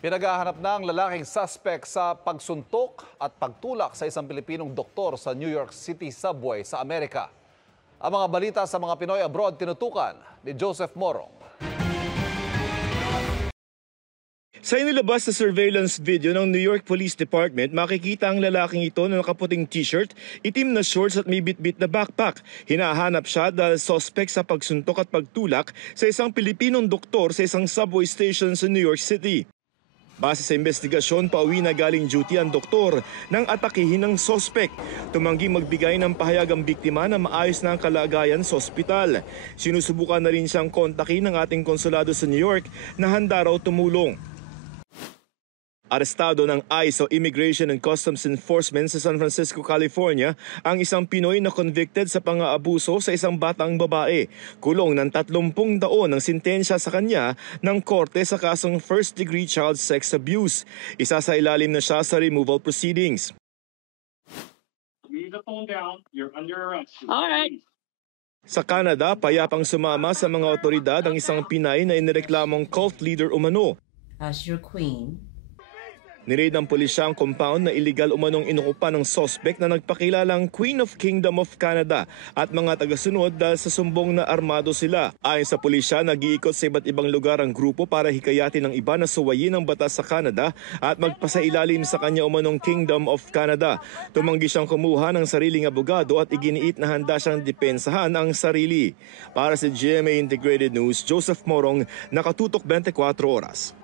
Pinaghahanap na ang lalaking suspect sa pagsuntok at pagtulak sa isang Pilipinong doktor sa New York City subway sa Amerika. Ang mga balita sa mga Pinoy abroad tinutukan ni Joseph Morong. Sa inilabas na surveillance video ng New York Police Department, makikita ang lalaking ito na nakaputing t-shirt, itim na shorts at may bit-bit na backpack. Hinahanap siya dahil suspect sa pagsuntok at pagtulak sa isang Pilipinong doktor sa isang subway station sa New York City. Base sa investigasyon, pauwi na galing duty ang doktor nang atakihin ng sospek. Tumanggi magbigay ng pahayag ang biktima na maayos na ang kalagayan sa ospital. Sinusubukan na rin siyang kontakin ng ating konsulado sa New York na handa raw tumulong. Arestado ng ICE o Immigration and Customs Enforcement sa San Francisco, California ang isang Pinoy na convicted sa pang-aabuso sa isang batang babae. Kulong ng 30 taon ang sintensya sa kanya ng korte sa kasong first-degree child sex abuse. Isa sa ilalim na siya sa removal proceedings. Leave the phone down. You're under arrest. All right. Sa Canada, payapang sumama sa mga otoridad ang isang Pinay na inireklamong cult leader umano. As your queen. Niraid ng pulisya ang compound na iligal umanong inukupan ng suspect na nagpakilalang Queen of Kingdom of Canada at mga tagasunod dahil sa sumbong na armado sila. Ayon sa pulisya, nag-iikot sa iba't ibang lugar ang grupo para hikayatin ng iba na suwayin ang batas sa Canada at magpasailalim sa kanya umanong Kingdom of Canada. Tumanggi siyang kumuha ng sariling abogado at iginiit na handa siyang depensahan ang sarili. Para sa GMA Integrated News, Joseph Morong, nakatutok 24 oras.